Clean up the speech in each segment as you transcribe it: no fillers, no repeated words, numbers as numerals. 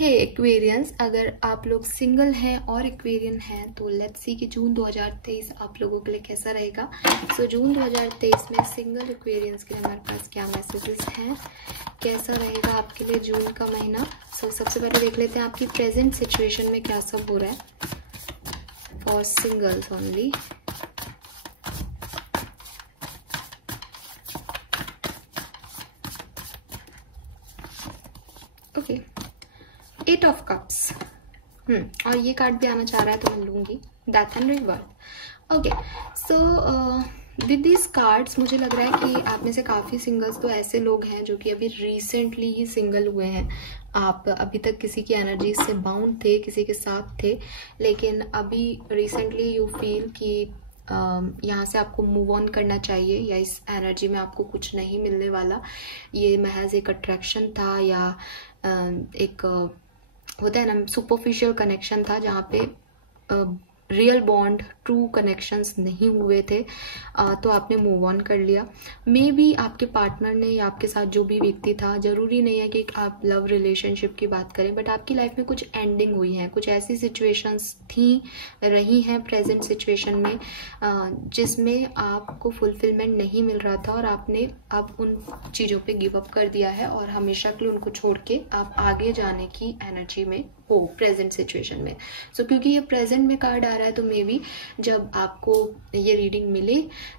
हे Aquarians, अगर आप लोग सिंगल हैं और एक्वेरियन हैं तो लेट्स सी कि जून 2023 आप लोगों के लिए कैसा रहेगा। सो जून 2023 में सिंगल एक्वेरियंस के लिए हमारे पास क्या मैसेजेस हैं, कैसा रहेगा आपके लिए जून का महीना। सो सबसे पहले देख लेते हैं आपकी प्रेजेंट सिचुएशन में क्या सब हो रहा है for singles only. Okay, 8 of cups और ये कार्ड भी आना चाह रहा है तो मैं लूंगी death and reverse. Okay, so with this cards मुझे लग रहा है कि आप में से काफ़ी सिंगल्स तो ऐसे लोग हैं जो कि अभी रिसेंटली ही सिंगल हुए हैं। आप अभी तक किसी की एनर्जी से बाउंड थे, किसी के साथ थे, लेकिन अभी रिसेंटली यू फील कि यहाँ से आपको मूव ऑन करना चाहिए या इस एनर्जी में आपको कुछ नहीं मिलने वाला। ये महज एक अट्रैक्शन था या एक होता है ना सुपरफिशियल कनेक्शन था जहाँ पे रियल बॉन्ड, ट्रू कनेक्शंस नहीं हुए थे, तो आपने मूव ऑन कर लिया। मे बी आपके पार्टनर ने या आपके साथ जो भी व्यक्ति था, जरूरी नहीं है कि आप लव रिलेशनशिप की बात करें, बट आपकी लाइफ में कुछ एंडिंग हुई है, कुछ ऐसी सिचुएशंस थी रही हैं प्रेजेंट सिचुएशन में जिसमें आपको फुलफिलमेंट नहीं मिल रहा था और आपने अब उन चीज़ों पे गिव अप कर दिया है और हमेशा के लिए उनको छोड़ के आप आगे जाने की एनर्जी में हो प्रेजेंट सिचुएशन में। सो क्योंकि ये प्रेजेंट में कार्ड आ रहा है तो मे बी जब आपको ये रीडिंग मिले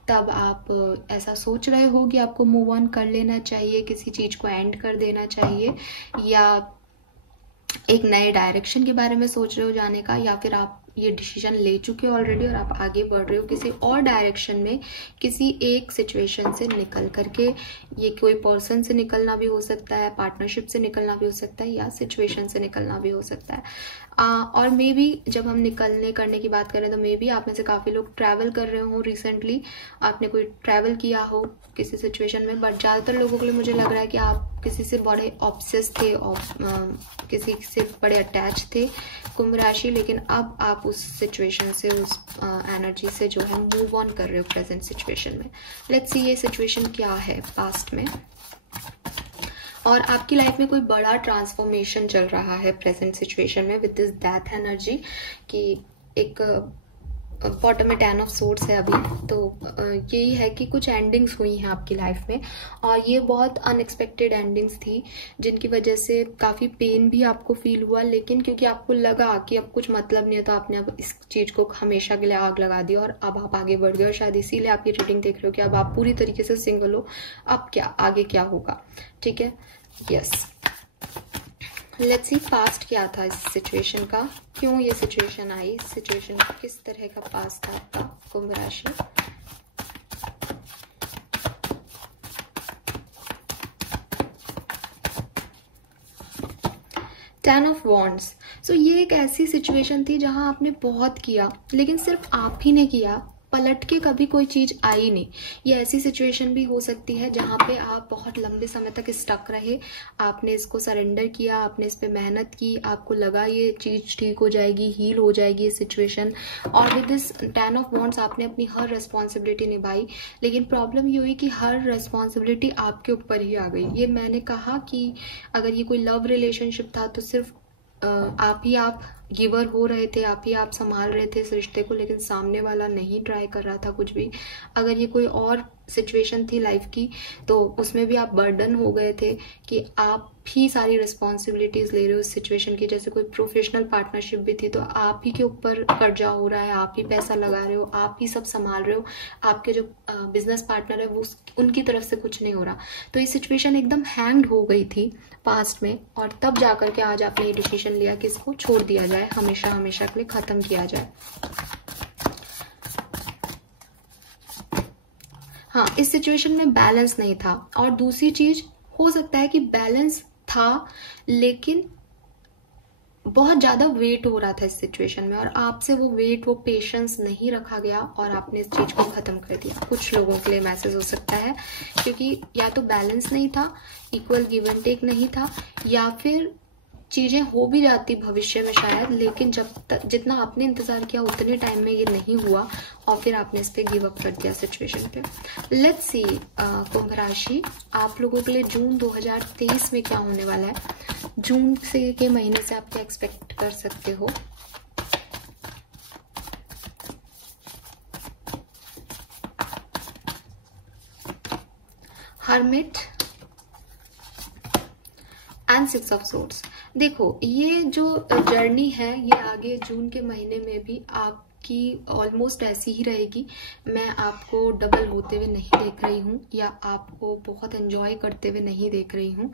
तब आप ऐसा सोच रहे हो कि आपको मूव ऑन कर लेना चाहिए, किसी चीज को एंड कर देना चाहिए, या एक नए डायरेक्शन के बारे में सोच रहे हो जाने का, या फिर आप ये डिसीजन ले चुके हो ऑलरेडी और आप आगे बढ़ रहे हो किसी और डायरेक्शन में, किसी एक सिचुएशन से निकल करके। ये कोई पर्सन से निकलना भी हो सकता है, पार्टनरशिप से निकलना भी हो सकता है, या सिचुएशन से निकलना भी हो सकता है। और मे बी जब हम निकलने करने की बात करें तो मे बी आप में से काफ़ी लोग ट्रैवल कर रहे हो रिसेंटली, आपने कोई ट्रैवल किया हो किसी सिचुएशन में, बट ज़्यादातर लोगों के लिए मुझे लग रहा है कि आप किसी से बड़े ऑब्सेस थे और किसी से बड़े अटैच थे कुंभ राशि, लेकिन अब आप उस सिचुएशन से, उस एनर्जी से जो है मूव ऑन कर रहे हो प्रेजेंट सिचुएशन में। लेट्स सी ये सिचुएशन क्या है पास्ट में, और आपकी लाइफ में कोई बड़ा ट्रांसफॉर्मेशन चल रहा है प्रेजेंट सिचुएशन में विद दिस डेथ एनर्जी कि एक बॉटम में 10 ऑफ सोर्ड्स है अभी, तो यही है कि कुछ एंडिंग्स हुई हैं आपकी लाइफ में और ये बहुत अनएक्सपेक्टेड एंडिंग्स थी जिनकी वजह से काफ़ी पेन भी आपको फील हुआ, लेकिन क्योंकि आपको लगा कि अब कुछ मतलब नहीं है तो आपने अब इस चीज़ को हमेशा के लिए आग लगा दी और अब आप आगे बढ़ गए और शायद इसीलिए आप ये रीडिंग देख रहे हो कि अब आप पूरी तरीके से सिंगल हो। अब क्या आगे क्या होगा, ठीक है। यस, लेट्स सी पास्ट क्या था इस सिचुएशन का, क्यों ये सिचुएशन आई, सिचुएशन किस तरह का पास्ट था आपका कुंभ राशि। Ten of wands. सो ये एक ऐसी सिचुएशन थी जहां आपने बहुत किया लेकिन सिर्फ आप ही ने किया, पलट के कभी कोई चीज आई नहीं। ये ऐसी सिचुएशन भी हो सकती है जहां पे आप बहुत लंबे समय तक स्टक रहे, आपने इसको सरेंडर किया, आपने इस पे मेहनत की, आपको लगा ये चीज ठीक हो जाएगी, हील हो जाएगी ये सिचुएशन, और विद दिस 10 ऑफ वॉन्ड्स आपने अपनी हर रिस्पॉन्सिबिलिटी निभाई, लेकिन प्रॉब्लम ये हुई कि हर रिस्पॉन्सिबिलिटी आपके ऊपर ही आ गई। ये मैंने कहा कि अगर ये कोई लव रिलेशनशिप था तो सिर्फ आप गिवर हो रहे थे, आप ही आप संभाल रहे थे इस रिश्ते को, लेकिन सामने वाला नहीं ट्राई कर रहा था कुछ भी। अगर ये कोई और सिचुएशन थी लाइफ की तो उसमें भी आप बर्डन हो गए थे कि आप ही सारी रिस्पॉन्सिबिलिटीज ले रहे हो इस सिचुएशन की। जैसे कोई प्रोफेशनल पार्टनरशिप भी थी तो आप ही के ऊपर कर्जा हो रहा है, आप ही पैसा लगा रहे हो, आप ही सब संभाल रहे हो, आपके जो बिजनेस पार्टनर है वो उनकी तरफ से कुछ नहीं हो रहा। तो ये सिचुएशन एकदम हैंग्ड हो गई थी पास्ट में, और तब जाकर के आज आपने ये डिसीजन लिया कि इसको छोड़ दिया जाए, हमेशा हमेशा के लिए खत्म किया जाए। हाँ, इस सिचुएशन में बैलेंस नहीं था, और दूसरी चीज हो सकता है कि बैलेंस था लेकिन बहुत ज्यादा वेट हो रहा था इस सिचुएशन में और आपसे वो वेट, वो पेशेंस नहीं रखा गया और आपने इस चीज को खत्म कर दिया। कुछ लोगों के लिए मैसेज हो सकता है क्योंकि या तो बैलेंस नहीं था, इक्वल गिव एंड टेक नहीं था, या फिर चीजें हो भी जाती भविष्य में शायद, लेकिन जब तक जितना आपने इंतजार किया उतने टाइम में ये नहीं हुआ और फिर आपने इस पे गिव अप कर दिया सिचुएशन पे। लेट्स सी कुंभ राशि आप लोगों के लिए जून 2023 में क्या होने वाला है। जून से के महीने से आप क्या एक्सपेक्ट कर सकते हो। Hermit and 6 of swords. देखो ये जो जर्नी है ये आगे जून के महीने में भी आपकी ऑलमोस्ट ऐसी ही रहेगी। मैं आपको डबल होते हुए नहीं देख रही हूँ या आपको बहुत एंजॉय करते हुए नहीं देख रही हूँ।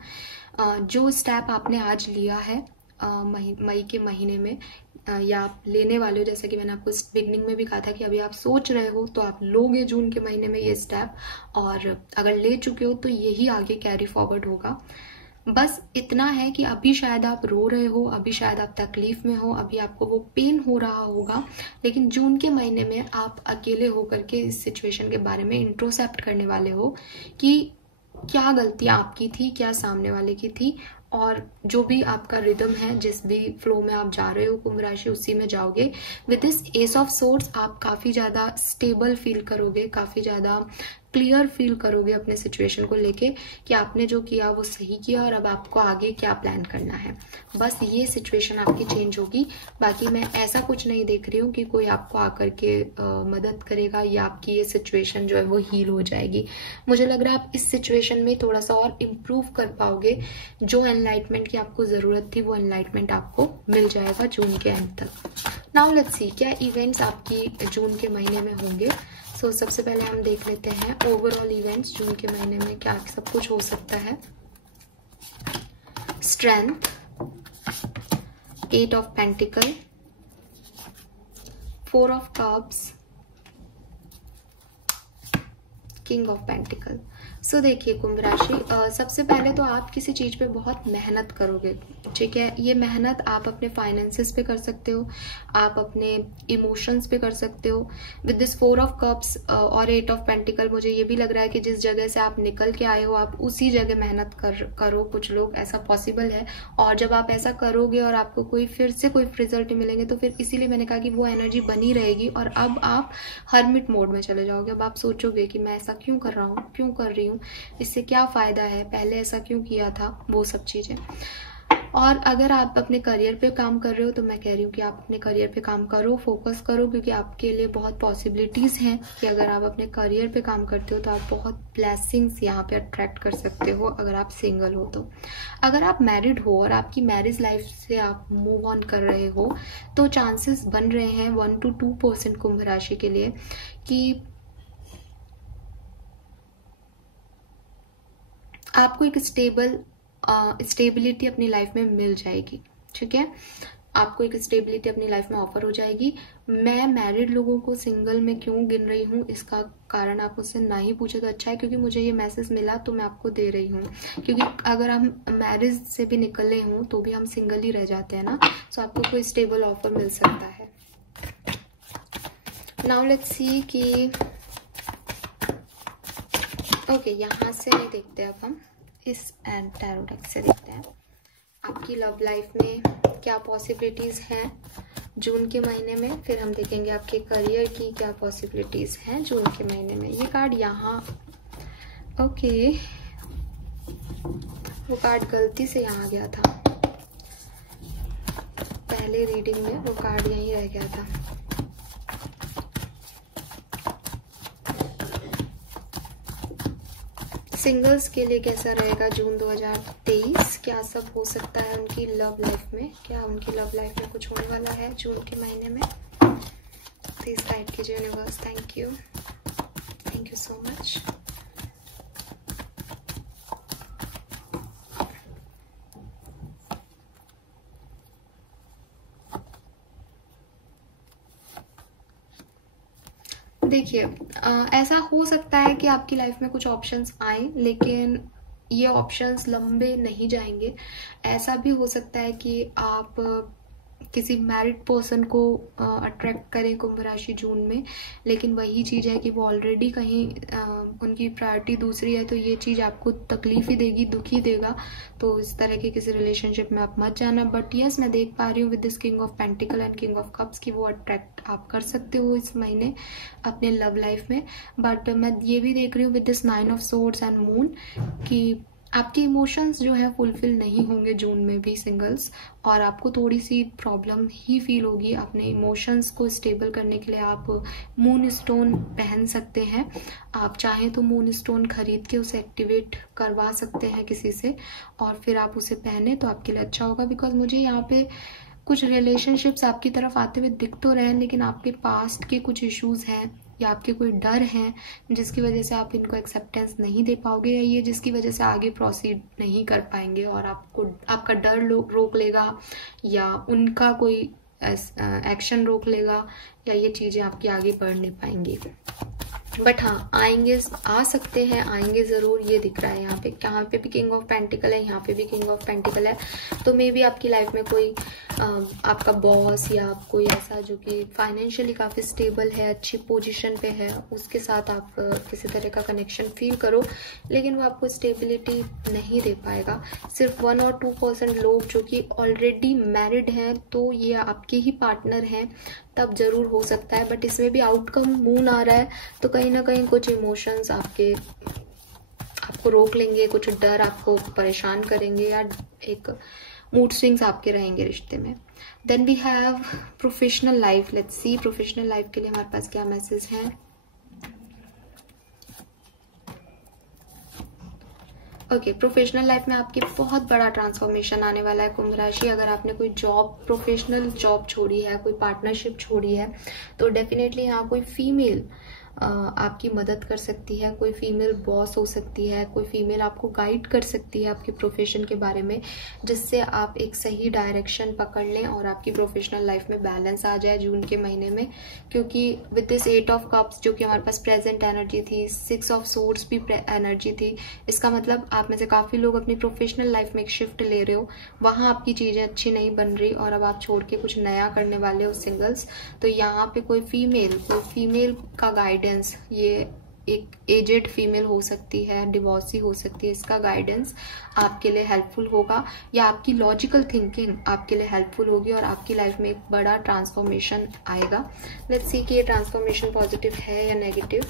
जो स्टेप आपने आज लिया है मई के महीने में या आप लेने वाले हो, जैसे कि मैंने आपको बिगनिंग में भी कहा था कि अभी आप सोच रहे हो तो आप लोगे जून के महीने में ये स्टेप, और अगर ले चुके हो तो यही आगे कैरी फॉरवर्ड होगा। बस इतना है कि अभी शायद आप रो रहे हो, अभी शायद आप तकलीफ में हो, अभी आपको वो पेन हो रहा होगा, लेकिन जून के महीने में आप अकेले होकर के इस सिचुएशन के बारे में इंट्रोस्पेक्ट करने वाले हो कि क्या गलतियां आपकी थी, क्या सामने वाले की थी, और जो भी आपका रिदम है, जिस भी फ्लो में आप जा रहे हो कुंभ राशि, उसी में जाओगे। With this S of swords आप काफी ज्यादा स्टेबल फील करोगे, काफी ज्यादा क्लियर फील करोगे अपने सिचुएशन को लेके कि आपने जो किया वो सही किया और अब आपको आगे क्या प्लान करना है। बस ये सिचुएशन आपकी चेंज होगी। बाकी मैं ऐसा कुछ नहीं देख रही हूँ कि कोई आपको आकर के मदद करेगा या आपकी ये सिचुएशन जो है वो हील हो जाएगी। मुझे लग रहा है आप इस सिचुएशन में थोड़ा सा और इम्प्रूव कर पाओगे। जो एनलाइटमेंट की आपको जरूरत थी वो एनलाइटमेंट आपको मिल जाएगा जून के एंड तक। नाउ लेट्स सी क्या इवेंट्स आपकी जून के महीने में होंगे। सबसे पहले हम देख लेते हैं ओवरऑल इवेंट्स जून के महीने में क्या सब कुछ हो सकता है। Strength, 8 of pentacle, 4 of cups, king of pentacle. देखिए कुंभ राशि, सबसे पहले तो आप किसी चीज पे बहुत मेहनत करोगे, ठीक है। ये मेहनत आप अपने फाइनेंसेस पे कर सकते हो, आप अपने इमोशंस पे कर सकते हो। विद दिस 4 ऑफ कप्स और 8 ऑफ पेंटिकल, मुझे ये भी लग रहा है कि जिस जगह से आप निकल के आए हो आप उसी जगह मेहनत करो। कुछ लोग ऐसा पॉसिबल है, और जब आप ऐसा करोगे और आपको फिर से कोई रिजल्ट मिलेंगे तो फिर इसीलिए मैंने कहा कि वो एनर्जी बनी रहेगी। और अब आप हर्मिट मोड में चले जाओगे। अब आप सोचोगे कि मैं ऐसा क्यों कर रहा हूँ, क्यों कर रही हूँ, इससे क्या फायदा है, पहले ऐसा क्यों किया था, वो सब चीजें। और अगर आप अपने करियर पे काम कर रहे हो तो मैं कह रही हूँ कि आप अपने करियर पे काम करो, फोकस करो, क्योंकि आपके लिए बहुत पॉसिबिलिटीज हैं कि अगर आप अपने करियर पे काम करते हो तो आप बहुत ब्लेसिंग्स यहाँ पे अट्रैक्ट कर सकते हो अगर आप सिंगल हो तो। अगर आप मैरिड हो और आपकी मैरिज लाइफ से आप मूव ऑन कर रहे हो तो चांसेस बन रहे हैं 1 to 2% कुंभ राशि के लिए कि आपको एक स्टेबिलिटी अपनी लाइफ में मिल जाएगी, ठीक है। आपको एक स्टेबिलिटी अपनी लाइफ में ऑफर हो जाएगी। मैं मैरिड लोगों को सिंगल में क्यों गिन रही हूँ, इसका कारण आप मुझसे ना ही पूछे तो अच्छा है, क्योंकि मुझे ये मैसेज मिला तो मैं आपको दे रही हूँ। क्योंकि अगर हम मैरिज से भी निकले हों तो भी हम सिंगल ही रह जाते हैं ना। आपको कोई स्टेबल ऑफर मिल सकता है। नाउ लेट्स सी कि ओके, यहाँ से नहीं देखते, अब हम इस टैरो डेक से देखते हैं आपकी लव लाइफ में क्या पॉसिबिलिटीज हैं जून के महीने में। फिर हम देखेंगे आपके करियर की क्या पॉसिबिलिटीज हैं जून के महीने में। ये कार्ड यहाँ, ओके, वो कार्ड गलती से यहाँ गया था, पहले रीडिंग में वो कार्ड यहीं रह गया था। सिंगल्स के लिए कैसा रहेगा जून 2023, क्या सब हो सकता है उनकी लव लाइफ में, क्या उनकी लव लाइफ में कुछ होने वाला है जून के महीने में। प्लीज गाइड कीजिए universe. Thank you so much. देखिए ऐसा हो सकता है कि आपकी लाइफ में कुछ ऑप्शंस आए, लेकिन ये ऑप्शंस लंबे नहीं जाएंगे। ऐसा भी हो सकता है कि आप किसी मैरिड पर्सन को अट्रैक्ट करें कुंभ राशि जून में, लेकिन वही चीज़ है कि वो ऑलरेडी कहीं उनकी प्रायोरिटी दूसरी है, तो ये चीज़ आपको तकलीफ ही देगी, दुख ही देगा। तो इस तरह के किसी रिलेशनशिप में आप मत जाना। बट यस, मैं देख पा रही हूँ with this king of pentacle and king of cups की वो अट्रैक्ट आप कर सकते हो इस महीने अपने लव लाइफ में। बट मैं ये भी देख रही हूँ with this 9 of swords and moon कि आपके इमोशंस जो है फुलफिल नहीं होंगे जून में भी सिंगल्स, और आपको थोड़ी सी प्रॉब्लम ही फील होगी। अपने इमोशंस को स्टेबल करने के लिए आप मून स्टोन पहन सकते हैं। आप चाहें तो मून स्टोन खरीद के उसे एक्टिवेट करवा सकते हैं किसी से, और फिर आप उसे पहने तो आपके लिए अच्छा होगा। बिकॉज मुझे यहाँ पे कुछ रिलेशनशिप्स आपकी तरफ आते हुए दिख तो रहे हैं, लेकिन आपके पास्ट के कुछ इश्यूज हैं या आपके कोई डर हैं जिसकी वजह से आप इनको एक्सेप्टेंस नहीं दे पाओगे, या ये जिसकी वजह से आगे प्रोसीड नहीं कर पाएंगे, और आपको आपका डर रोक लेगा, या उनका कोई एक्शन रोक लेगा, या ये चीज़ें आपकी आगे बढ़ नहीं पाएंगी। बट हाँ, आएंगे, आ सकते हैं, आएंगे ज़रूर। ये दिख रहा है यहाँ पे भी किंग ऑफ पेंटिकल है, यहाँ पे भी किंग ऑफ पेंटिकल है। तो मे बी आपकी लाइफ में कोई आपका बॉस या कोई ऐसा जो कि फाइनेंशियली काफ़ी स्टेबल है, अच्छी पोजीशन पे है, उसके साथ आप किसी तरह का कनेक्शन फील करो, लेकिन वो आपको स्टेबिलिटी नहीं दे पाएगा। सिर्फ 1 और 2% लोग जो कि ऑलरेडी मैरिड हैं, तो ये आपके ही पार्टनर हैं, तब जरूर हो सकता है। बट इसमें भी आउटकम मून आ रहा है, तो कहीं ना कहीं कुछ इमोशंस आपको रोक लेंगे, कुछ डर आपको परेशान करेंगे, या एक मूड स्विंग्स आपके रहेंगे रिश्ते में। Then we have professional life. Let's see professional life के लिए हमारे पास क्या मैसेज है। ओके, प्रोफेशनल लाइफ में आपकी बहुत बड़ा ट्रांसफॉर्मेशन आने वाला है कुंभ राशि। अगर आपने कोई जॉब, प्रोफेशनल जॉब छोड़ी है, कोई पार्टनरशिप छोड़ी है, तो डेफिनेटली यहाँ कोई फीमेल आपकी मदद कर सकती है, कोई फीमेल बॉस हो सकती है, कोई फीमेल आपको गाइड कर सकती है आपके प्रोफेशन के बारे में, जिससे आप एक सही डायरेक्शन पकड़ लें और आपकी प्रोफेशनल लाइफ में बैलेंस आ जाए जून के महीने में। क्योंकि विद दिस 8 ऑफ कप्स जो कि हमारे पास प्रेजेंट एनर्जी थी, 6 ऑफ सोर्ड्स भी एनर्जी थी, इसका मतलब आप में से काफ़ी लोग अपनी प्रोफेशनल लाइफ में एक शिफ्ट ले रहे हो, वहाँ आपकी चीज़ें अच्छी नहीं बन रही और अब आप छोड़ के कुछ नया करने वाले हो सिंगल्स। तो यहाँ पे कोई फीमेल का गाइडेंस, ये एक एजेड फीमेल हो सकती है, डिवोर्सी हो सकती है, इसका गाइडेंस आपके लिए हेल्पफुल होगा, या आपकी लॉजिकल थिंकिंग आपके लिए हेल्पफुल होगी और आपकी लाइफ में एक बड़ा ट्रांसफॉर्मेशन आएगा। लेट्स सी कि ये ट्रांसफॉर्मेशन पॉजिटिव है या नेगेटिव।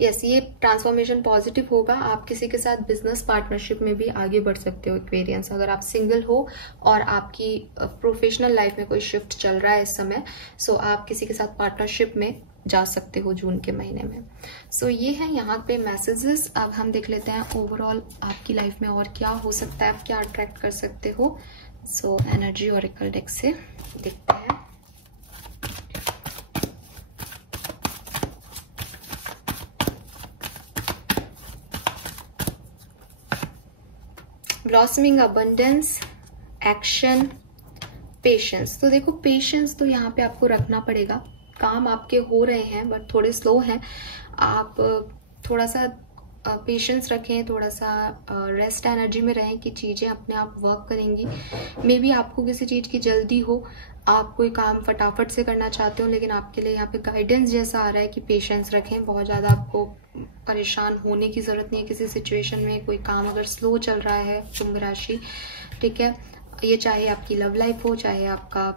यस, ये ट्रांसफॉर्मेशन पॉजिटिव होगा। आप किसी के साथ बिजनेस पार्टनरशिप में भी आगे बढ़ सकते हो एक्वेरियंस, अगर आप सिंगल हो और आपकी प्रोफेशनल लाइफ में कोई शिफ्ट चल रहा है इस समय, सो आप किसी के साथ पार्टनरशिप में जा सकते हो जून के महीने में। सो ये है यहाँ पे मैसेजेस। अब हम देख लेते हैं ओवरऑल आपकी लाइफ में और क्या हो सकता है, आप क्या अट्रैक्ट कर सकते हो। सो एनर्जी ऑरेकल डेक से देखते हैं। Blossoming abundance, action, patience. तो देखो, पेशेंस तो यहाँ पे आपको रखना पड़ेगा। काम आपके हो रहे हैं बट थोड़े स्लो हैं, आप थोड़ा सा पेशेंस रखें, थोड़ा सा रेस्ट एनर्जी में रहें कि चीज़ें अपने आप वर्क करेंगी। मे बी आपको किसी चीज़ की जल्दी हो, आप कोई काम फटाफट से करना चाहते हो, लेकिन आपके लिए यहाँ पे गाइडेंस जैसा आ रहा है कि पेशेंस रखें। बहुत ज़्यादा आपको परेशान होने की ज़रूरत नहीं है किसी सिचुएशन में। कोई काम अगर स्लो चल रहा है कुंभ राशि, ठीक है, ये चाहे आपकी लव लाइफ हो, चाहे आपका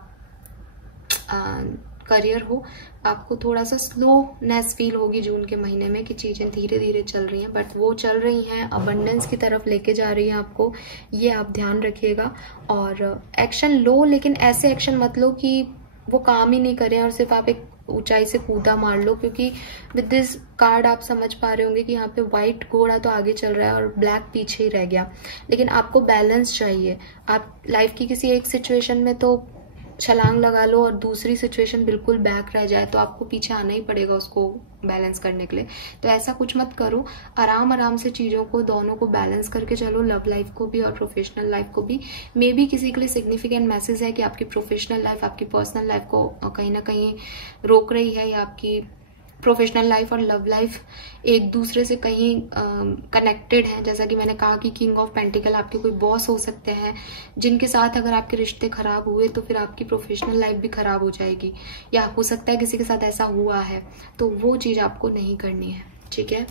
करियर हो, आपको थोड़ा सा स्लोनेस फील होगी जून के महीने में कि चीज़ें धीरे धीरे चल रही हैं, बट वो चल रही हैं, अबंडेंस की तरफ लेके जा रही हैं आपको, ये आप ध्यान रखिएगा। और एक्शन लो, लेकिन ऐसे एक्शन मत लो कि वो काम ही नहीं करें और सिर्फ आप एक ऊंचाई से कूदा मार लो। क्योंकि विद दिस कार्ड आप समझ पा रहे होंगे कि यहाँ पे व्हाइट घोड़ा तो आगे चल रहा है और ब्लैक पीछे ही रह गया, लेकिन आपको बैलेंस चाहिए। आप लाइफ की किसी एक सिचुएशन में तो छलांग लगा लो और दूसरी सिचुएशन बिल्कुल बैक रह जाए, तो आपको पीछे आना ही पड़ेगा उसको बैलेंस करने के लिए। तो ऐसा कुछ मत करो, आराम आराम से चीज़ों को, दोनों को बैलेंस करके चलो, लव लाइफ को भी और प्रोफेशनल लाइफ को भी। मे बी किसी के लिए सिग्निफिकेंट मैसेज है कि आपकी प्रोफेशनल लाइफ आपकी पर्सनल लाइफ को कहीं ना कहीं रोक रही है, या आपकी प्रोफेशनल लाइफ और लव लाइफ एक दूसरे से कहीं कनेक्टेड है। जैसा कि मैंने कहा कि किंग ऑफ पेंटिकल आपके कोई बॉस हो सकते हैं, जिनके साथ अगर आपके रिश्ते खराब हुए तो फिर आपकी प्रोफेशनल लाइफ भी खराब हो जाएगी, या हो सकता है किसी के साथ ऐसा हुआ है, तो वो चीज़ आपको नहीं करनी है, ठीक है।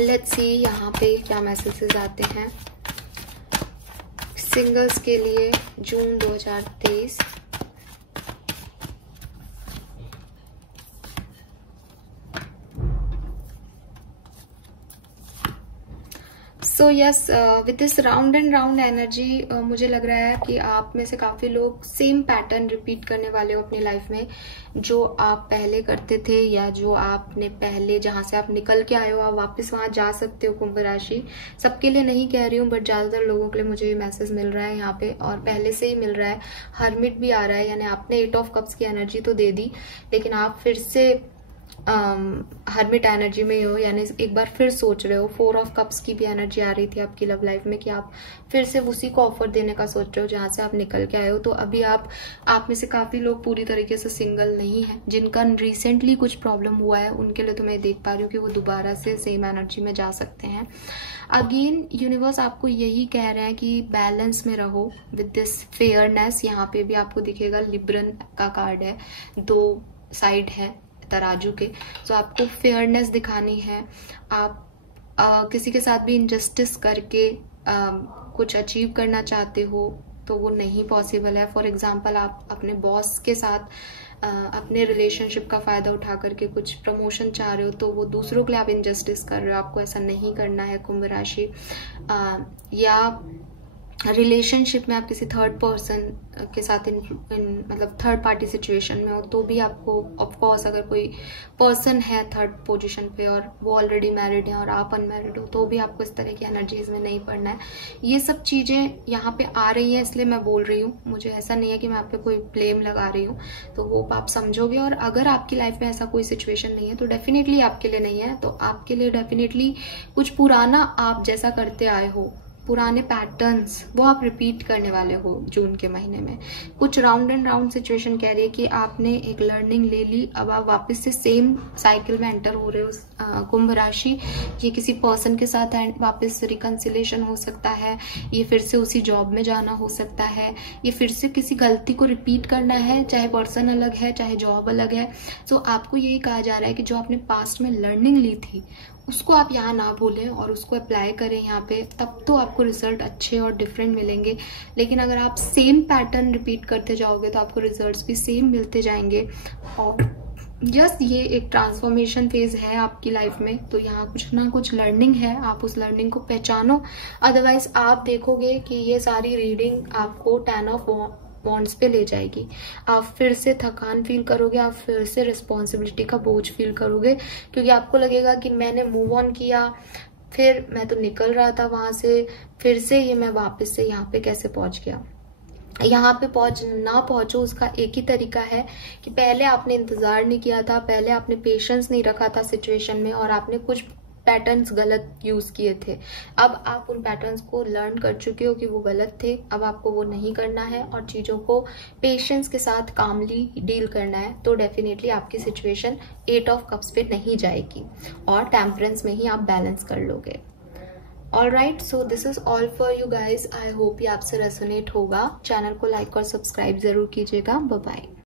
लेट्स सी यहाँ पे क्या मैसेजेस आते हैं सिंगल्स के लिए जून 2023। So yes, with this round and round energy मुझे लग रहा है कि आप में से काफ़ी लोग सेम पैटर्न रिपीट करने वाले हो अपनी लाइफ में, जो आप पहले करते थे या जो आपने पहले जहाँ से आप निकल के आए हो आप वापस वहाँ जा सकते हो। कुंभ राशि सबके लिए नहीं कह रही हूँ, बट ज़्यादातर लोगों के लिए मुझे ये मैसेज मिल रहा है यहाँ पे, और पहले से ही मिल रहा है। हर्मिट भी आ रहा है, यानी आपने 8 ऑफ कप्स की एनर्जी तो दे दी, लेकिन आप फिर से हर्मिट एनर्जी में हो, यानी एक बार फिर सोच रहे हो। 4 ऑफ कप्स की भी एनर्जी आ रही थी आपकी लव लाइफ में कि आप फिर से उसी को ऑफर देने का सोच रहे हो जहां से आप निकल के आए हो। तो अभी आप में से काफी लोग पूरी तरीके से सिंगल नहीं है, जिनका रिसेंटली कुछ प्रॉब्लम हुआ है उनके लिए तो मैं देख पा रही हूँ कि वो दोबारा से सेम एनर्जी में जा सकते हैं। अगेन यूनिवर्स आपको यही कह रहे हैं कि बैलेंस में रहो विद दिस फेयरनेस। यहाँ पे भी आपको दिखेगा लिब्रन का कार्ड है, 2 साइड है तराजू के। तो आपको फेयरनेस दिखानी है। आप किसी के साथ भी इनजस्टिस करके कुछ अचीव करना चाहते हो तो वो नहीं पॉसिबल है। फॉर एग्जांपल, आप अपने बॉस के साथ अपने रिलेशनशिप का फायदा उठा करके कुछ प्रमोशन चाह रहे हो तो वो दूसरों के लिए आप इनजस्टिस कर रहे हो, आपको ऐसा नहीं करना है कुंभ राशि। या रिलेशनशिप में आप किसी थर्ड पर्सन के साथ मतलब थर्ड पार्टी सिचुएशन में हो तो भी आपको, ऑफ कोर्स अगर कोई पर्सन है थर्ड पोजीशन पे और वो ऑलरेडी मैरिड है और आप अनमैरिड हो तो भी आपको इस तरह की एनर्जीज में नहीं पड़ना है। ये सब चीजें यहाँ पे आ रही है इसलिए मैं बोल रही हूँ, मुझे ऐसा नहीं है कि मैं आप पे कोई ब्लेम लगा रही हूँ। तो वो आप समझोगे, और अगर आपकी लाइफ में ऐसा कोई सिचुएशन नहीं है तो डेफिनेटली आपके लिए नहीं है। तो आपके लिए डेफिनेटली कुछ पुराना आप जैसा करते आए हो, पुराने पैटर्न्स वो आप रिपीट करने वाले हो जून के महीने में। कुछ राउंड एंड राउंड सिचुएशन कह रही है कि आपने एक लर्निंग ले ली, अब आप वापस से सेम साइकिल में एंटर हो रहे हो कुंभ राशि। ये किसी पर्सन के साथ वापस रिकंसिलेशन हो सकता है, ये फिर से उसी जॉब में जाना हो सकता है, ये फिर से किसी गलती को रिपीट करना है, चाहे पर्सन अलग है चाहे जॉब अलग है। तो आपको यही कहा जा रहा है कि जो आपने पास्ट में लर्निंग ली थी उसको आप यहाँ ना भूलें और उसको अप्लाई करें यहाँ पे, तब तो आपको रिजल्ट अच्छे और डिफरेंट मिलेंगे। लेकिन अगर आप सेम पैटर्न रिपीट करते जाओगे तो आपको रिजल्ट्स भी सेम मिलते जाएंगे। और जस्ट ये एक ट्रांसफॉर्मेशन फेज है आपकी लाइफ में, तो यहाँ कुछ ना कुछ लर्निंग है, आप उस लर्निंग को पहचानो। अदरवाइज आप देखोगे कि ये सारी रीडिंग आपको 10 ऑफ वॉन्ड्स पे ले जाएगी। आप फिर से थकान फील करोगे, आप फिर से रिस्पॉन्सिबिलिटी का बोझ फील करोगे, क्योंकि आपको लगेगा कि मैंने मूव ऑन किया, फिर मैं तो निकल रहा था वहां से, फिर से ये मैं वापस से यहाँ पे कैसे पहुंच गया। यहाँ पे ना पहुंचो उसका एक ही तरीका है कि पहले आपने इंतजार नहीं किया था, पहले आपने पेशेंस नहीं रखा था सिचुएशन में, और आपने कुछ पैटर्न्स गलत यूज किए थे। अब आप उन पैटर्न्स को लर्न कर चुके हो कि वो गलत थे, अब आपको वो नहीं करना है और चीजों को पेशेंस के साथ कामली डील करना है। तो डेफिनेटली आपकी सिचुएशन 8 ऑफ कप्स पे नहीं जाएगी और टेम्परेंस में ही आप बैलेंस कर लोगे। Alright, so this is all for you guys. I hope ये आपसे रेजोनेट होगा। चैनल को लाइक और सब्सक्राइब जरूर कीजिएगा। Bye bye.